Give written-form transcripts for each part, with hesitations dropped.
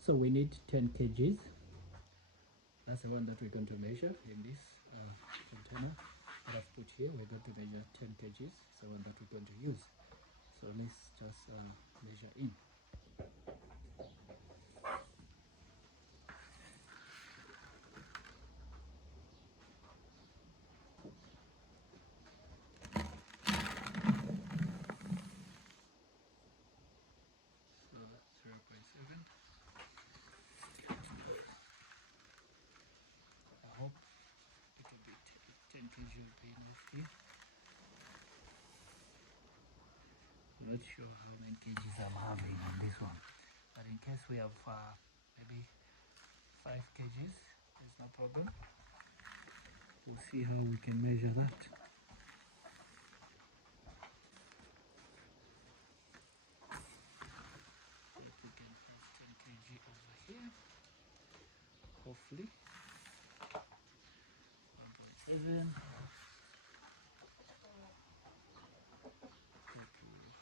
So we need 10 kgs. That's the one that we're going to measure in this container that I've put here. We're going to measure 10 kgs. It's the one that we're going to use. So let's just measure in. So 0.7. I hope it will be 10 kg will be enough here. I'm not sure how many kgs I'm having on this one, but in case we have maybe 5 kgs, there's no problem. We'll see how we can measure that. If we can place 10 kg over here, hopefully 1.7. Hope we will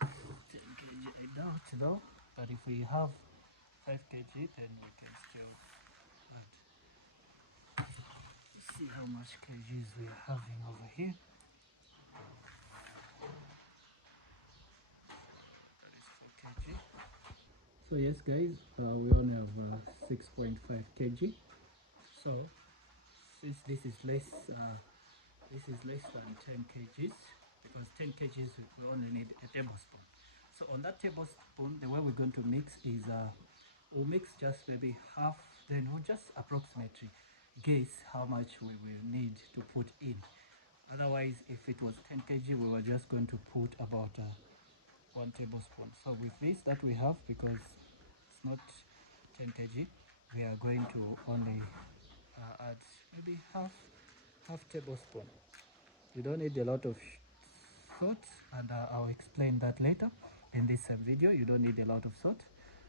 have 10 kg. I doubt though, but if we have 5 kg, then we can still add. See how much kgs we are having over here. That is 4 kg. So yes guys, we only have 6.5 kg. So since this is less than 10 kgs, because 10 kgs we only need a tablespoon. So on that tablespoon, the way we're going to mix is we'll mix just maybe half, then we'll just approximately guess how much we will need to put in. Otherwise, if it was 10 kg, we were just going to put about 1 tablespoon. So with this that we have, because it's not 10 kg, we are going to only add maybe half tablespoon. You don't need a lot of salt, and I'll explain that later in this video. You don't need a lot of salt.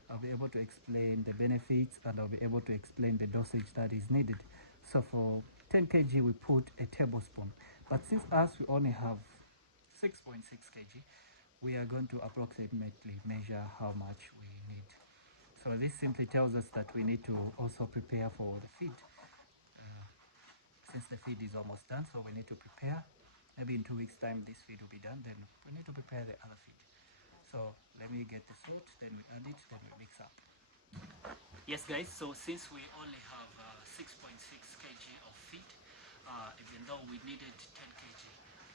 I'll be able to explain the benefits, and I'll be able to explain the dosage that is needed. So for 10 kg we put a tablespoon, but since us we only have 6.6 kg, we are going to approximately measure how much we need. So this simply tells us that we need to also prepare for the feed. Since the feed is almost done, so we need to prepare. Maybe in 2 weeks time this feed will be done, then we need to prepare the other feed. So let me get the salt, then we add it, then we mix up. Yes guys, so since we only have 6.6 kg of feed, even though we needed 10 kg,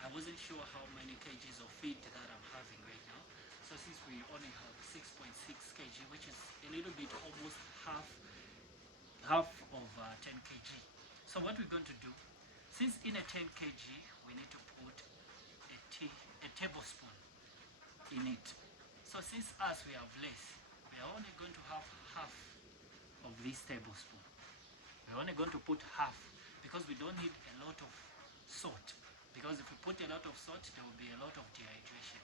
I wasn't sure how many kgs of feed that I'm having right now. So since we only have 6.6 kg, which is a little bit almost half of 10 kg. So what we're going to do, since in a 10 kg we need to put a tablespoon in it. So since us we have less, we are only going to have half of this tablespoon. We're only going to put half because we don't need a lot of salt. Because if we put a lot of salt, there will be a lot of dehydration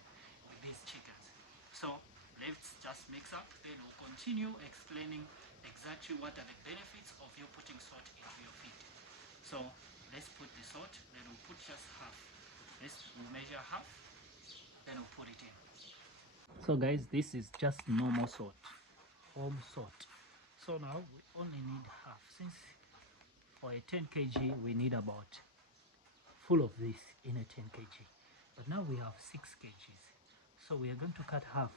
with these chickens. So let's just mix up, then we'll continue explaining exactly what are the benefits of you putting salt into your feed. So let's put the salt, then we'll put just half. We'll measure half, then we'll put it in. So guys, this is just normal salt, home salt. So now we only need half. Since for a 10 kg we need about full of this in a 10 kg, but now we have 6 kgs, so we are going to cut half.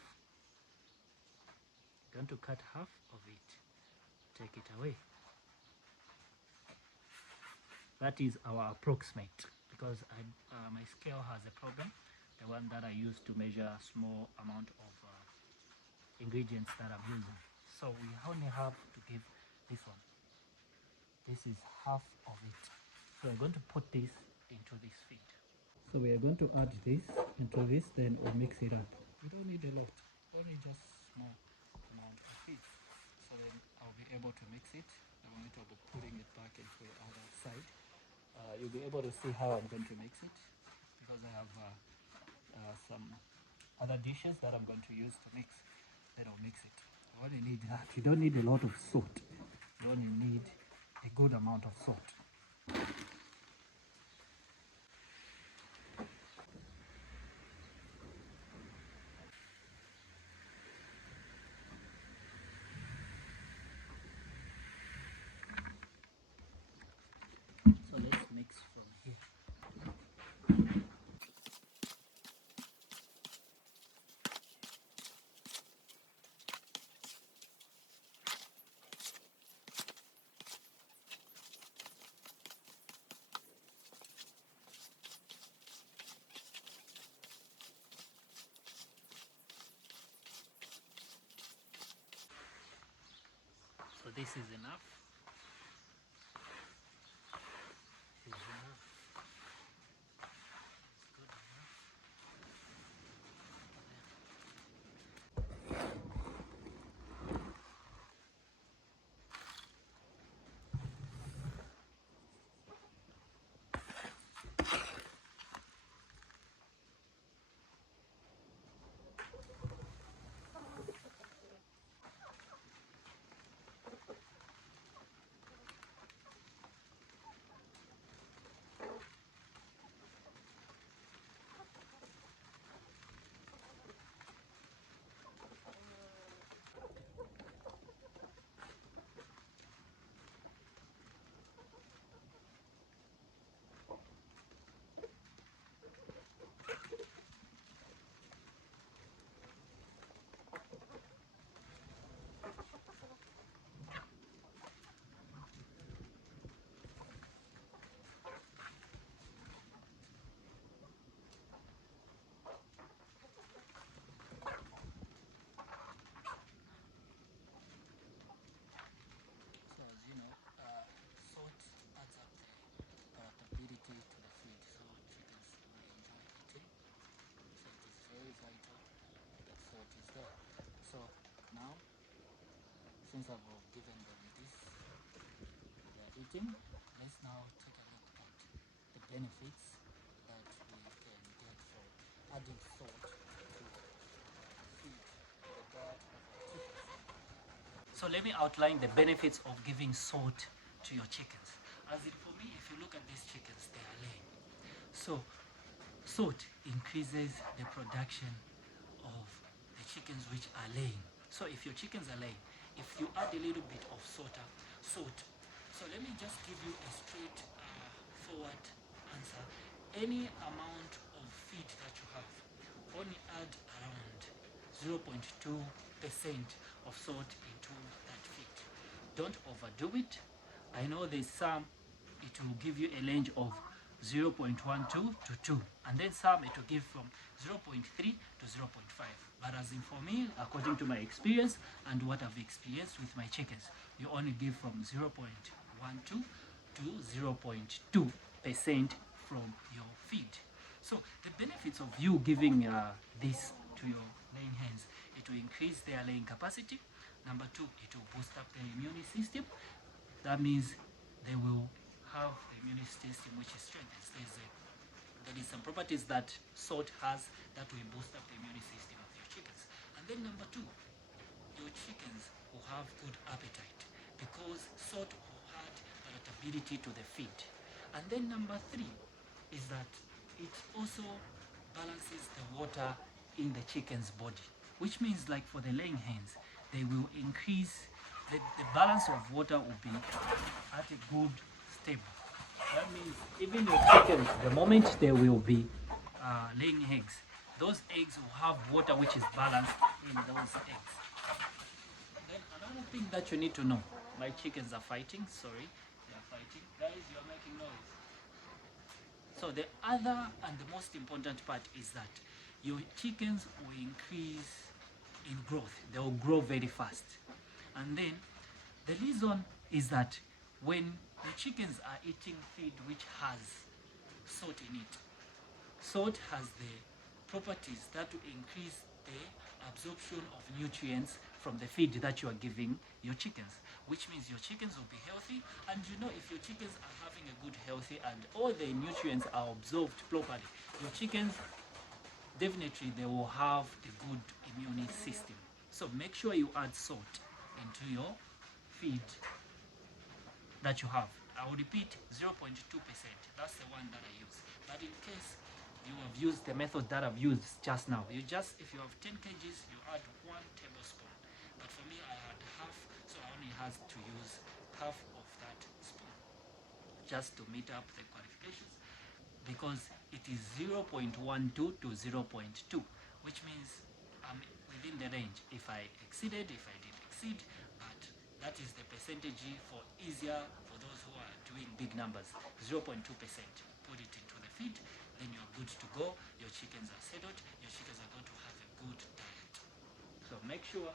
Going to cut half of it, take it away. That is our approximate, because my scale has a problem, the one that I use to measure a small amount of ingredients that I'm using. So we only have to give this one. This is half of it. So we're going to put this into this feed. So we are going to add this into this, then we'll mix it up. We don't need a lot, only just small amount of feed. So then I'll be able to mix it. I'm going to be putting it back into the other side. You'll be able to see how I'm going to mix it, because I have some other dishes that I'm going to use to mix. Then I'll mix it. You only need that. You don't need a lot of salt. You only need a good amount of salt. This is enough. This is enough. It's good enough. So as you know, salt adds up the palatability to the feed, so chickens will enjoy eating. So it is very vital that salt is there. So now, since I've given them this, they are eating. Let's now take a look at the benefits that we can get from adding salt to feed, to the diet of our chickens. So let me outline the benefits of giving salt to your chickens. As in for me, if you look at these chickens, they are laying. So salt increases the production of the chickens which are laying. So if your chickens are laying, if you add a little bit of salt, so let me just give you a straight forward answer. Any amount of feed that you have, only add around 0.2% of salt into that feed. Don't overdo it. I know there's some, it will give you a range of 0.12 to 2, and then some it will give from 0.3 to 0.5. But as in for me, according to my experience and what I've experienced with my chickens, you only give from 0.12 to 0.2% from your feed. So the benefits of you giving this to your laying hens, it will increase their laying capacity. Number two, it will boost up their immune system. That means they will have the immune system which is strengthened. There is some properties that salt has that will boost up the immune system of your chickens. And then number two, your chickens will have good appetite because salt will add palatability to the feed. And then number three is that it also balances the water in the chicken's body, which means like for the laying hens, they will increase the balance of water will be at a good stable. That means even your chickens, the moment they will be laying eggs, those eggs will have water which is balanced in those eggs. Then another thing that you need to know, my chickens are fighting, sorry, they are fighting. Guys, you are making noise. So the other and the most important part is that your chickens will increase in growth. They will grow very fast. And then the reason is that when the chickens are eating feed which has salt in it, salt has the properties that will increase the absorption of nutrients from the feed that you are giving your chickens, which means your chickens will be healthy. And you know, if your chickens are having a good healthy and all the nutrients are absorbed properly, your chickens definitely they will have a good immune system. So make sure you add salt into your feed that you have. I will repeat, 0.2%. That's the one that I use. But in case you have used the method that I've used just now, if you have 10 kgs, you add 1 tablespoon. But for me, I had half, so I only had to use half of that spoon just to meet up the qualifications, because it is 0.12 to 0.2, which means I'm within the range. If I exceeded, if I did exceed, but that is the percentage for easier for those who are doing big numbers. 0.2%. Put it into the feed, then you're good to go. Your chickens are settled. Your chickens are going to have a good diet. So make sure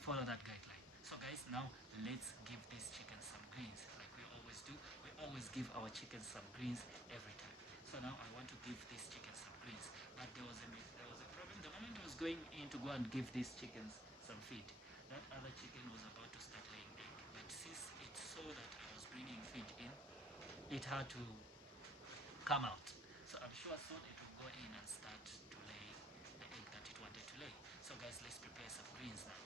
follow that guideline. So guys, now let's give this chicken some greens like we always do. We always give our chicken some greens every time. So now I want to give this chicken some greens, but there was a problem. The moment I was going in to go and give these chickens some feed, that other chicken was about to start laying egg. But since it saw that I was bringing feed in, it had to come out. So I'm sure soon it will go in and start to lay the egg that it wanted to lay. So guys, let's prepare some greens now.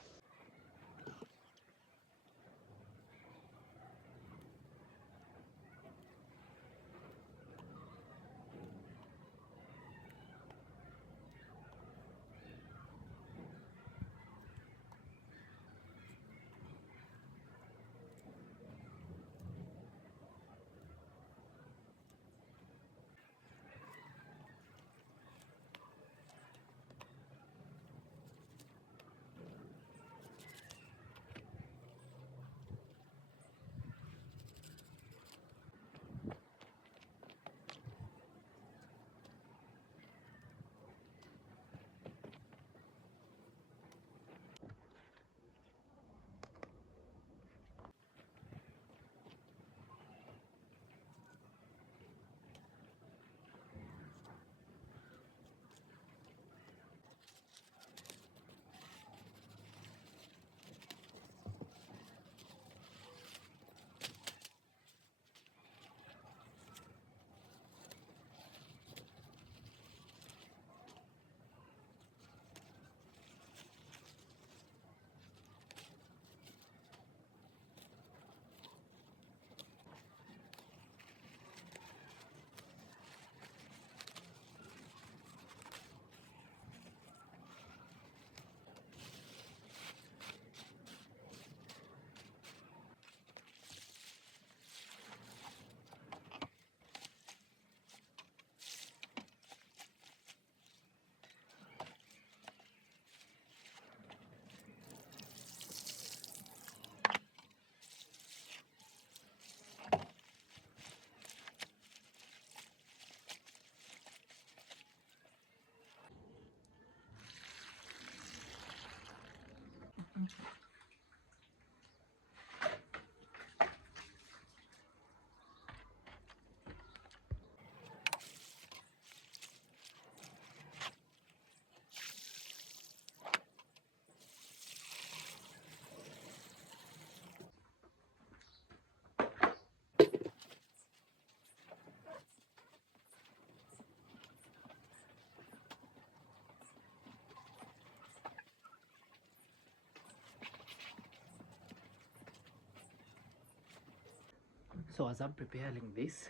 So as I'm preparing this,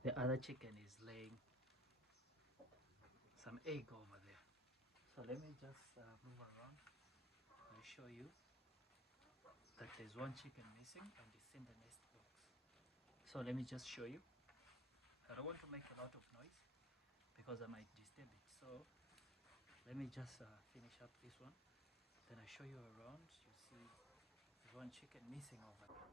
the other chicken is laying some egg over there. So let me just move around and show you that there's one chicken missing and it's in the nest box. So let me just show you. I don't want to make a lot of noise because I might disturb it. So let me just finish up this one. Then I show you around. You see there's one chicken missing over there.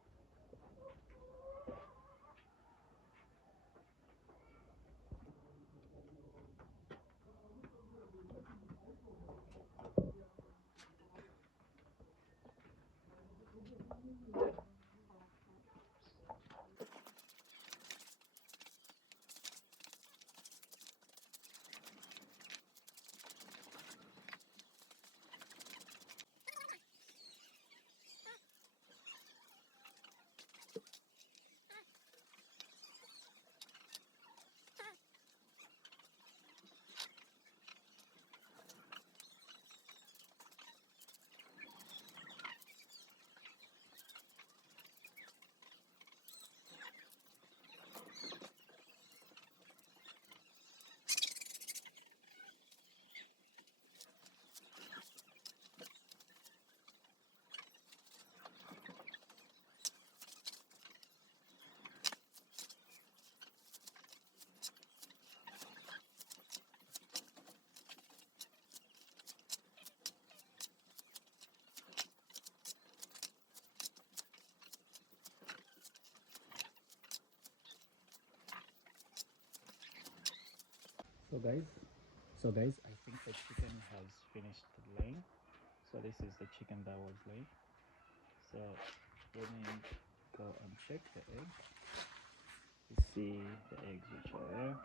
So guys, I think the chicken has finished laying. So this is the chicken that was laying. So let me go and check the egg. You see the eggs which are there.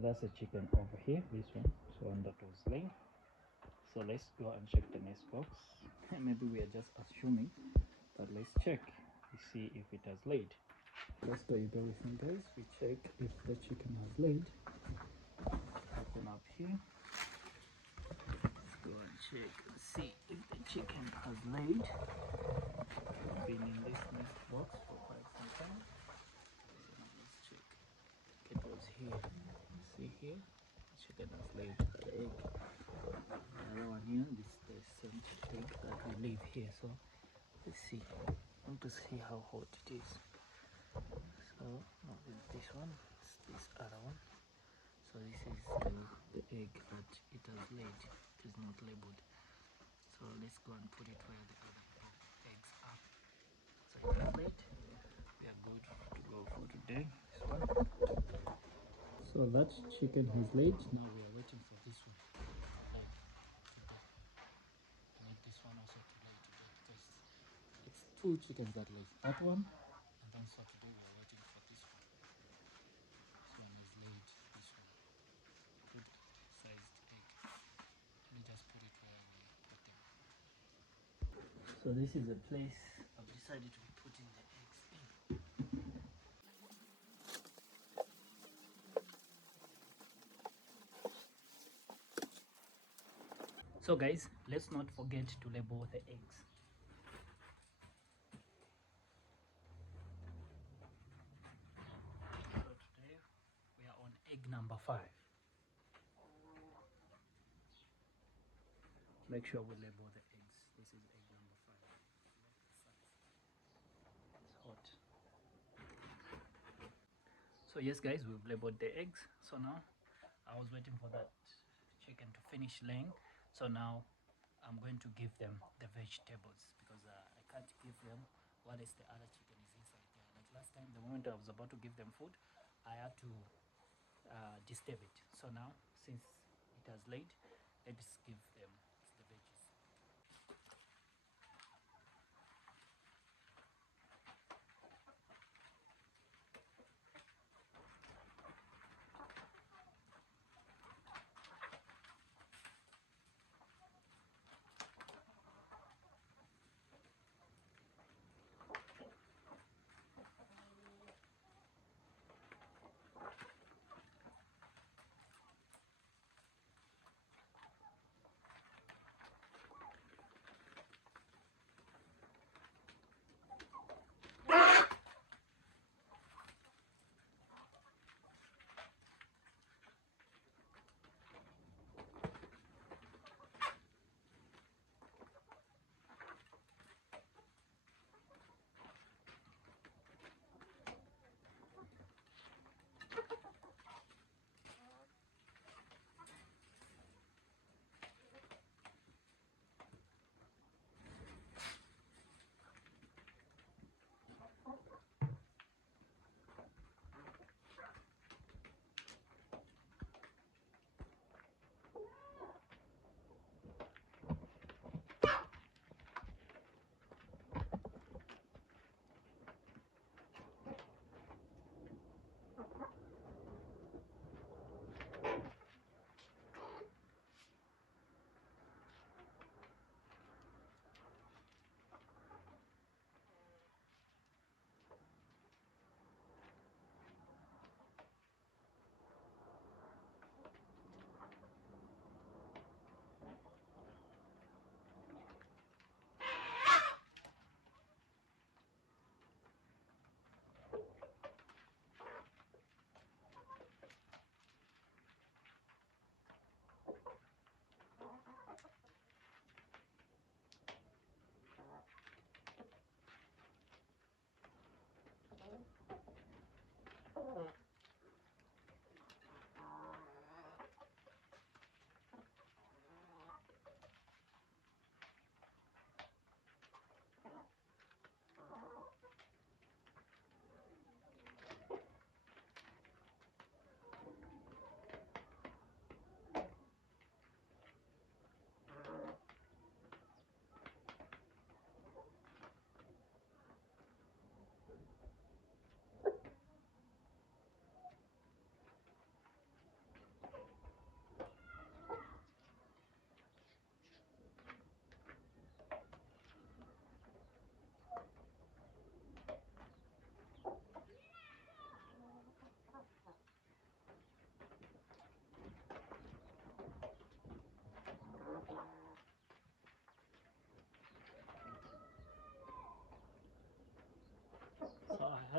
That's a chicken over here, this one that was laying. So let's go and check the nest box. Maybe we are just assuming, but let's check to see if it has laid. Let's go, you go with me guys. We check if the chicken has laid. Open up here. Let's go and check and see if the chicken has laid. Been in this nest box for quite some time. So now let's check. It was here. See here? The chicken has laid the egg. Another one here. This is the same egg that we leave here. So let's see. I want to see how hot it is. So not this one. It's this other one. So this is the egg that it has laid. It is not labeled. So let's go and put it where the other eggs are. So it has laid. We are good to go for today. This one. So that chicken has laid. Now we are waiting for this one to lay today. We need this one also to lay today because it's 2 chickens that lay. That one, and then so today we are waiting for this one. This one is laid. This one. Good sized egg. Let me just put it where we put them. So this is the place I've decided to be putting the eggs in. So guys, let's not forget to label the eggs. So today we are on egg number 5. Make sure we label the eggs. This is egg number 5. It's hot. So yes guys, we've labeled the eggs. So now I was waiting for that chicken to finish laying. So now I'm going to give them the vegetables because I can't give them while the other chicken is inside there. Like last time, the moment I was about to give them food, I had to disturb it. So now, since it has laid, let's give them the veggies.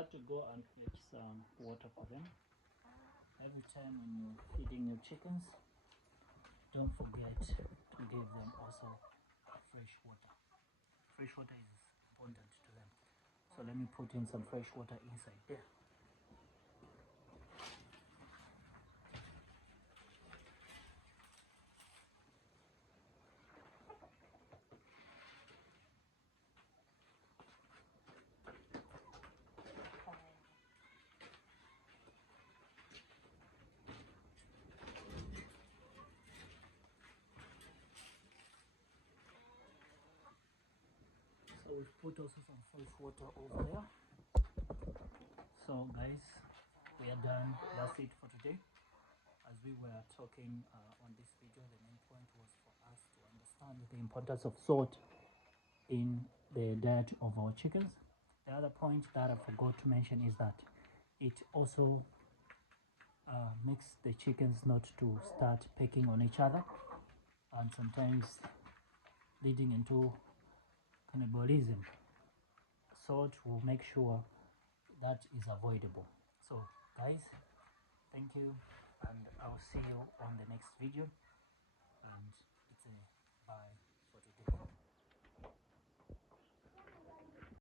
had to go and fetch some water for them. Every time when you're feeding your chickens, don't forget to give them also fresh water. Fresh water is important to them. So let me put in some fresh water inside there. So we've put also some fresh water over there. So guys, we are done. That's it for today. As we were talking on this video, the main point was for us to understand the importance of salt in the diet of our chickens. The other point that I forgot to mention is that it also makes the chickens not to start pecking on each other and sometimes leading into cannibalism. Salt will make sure that is avoidable. So guys, thank you, and I'll see you on the next video, and it's a bye.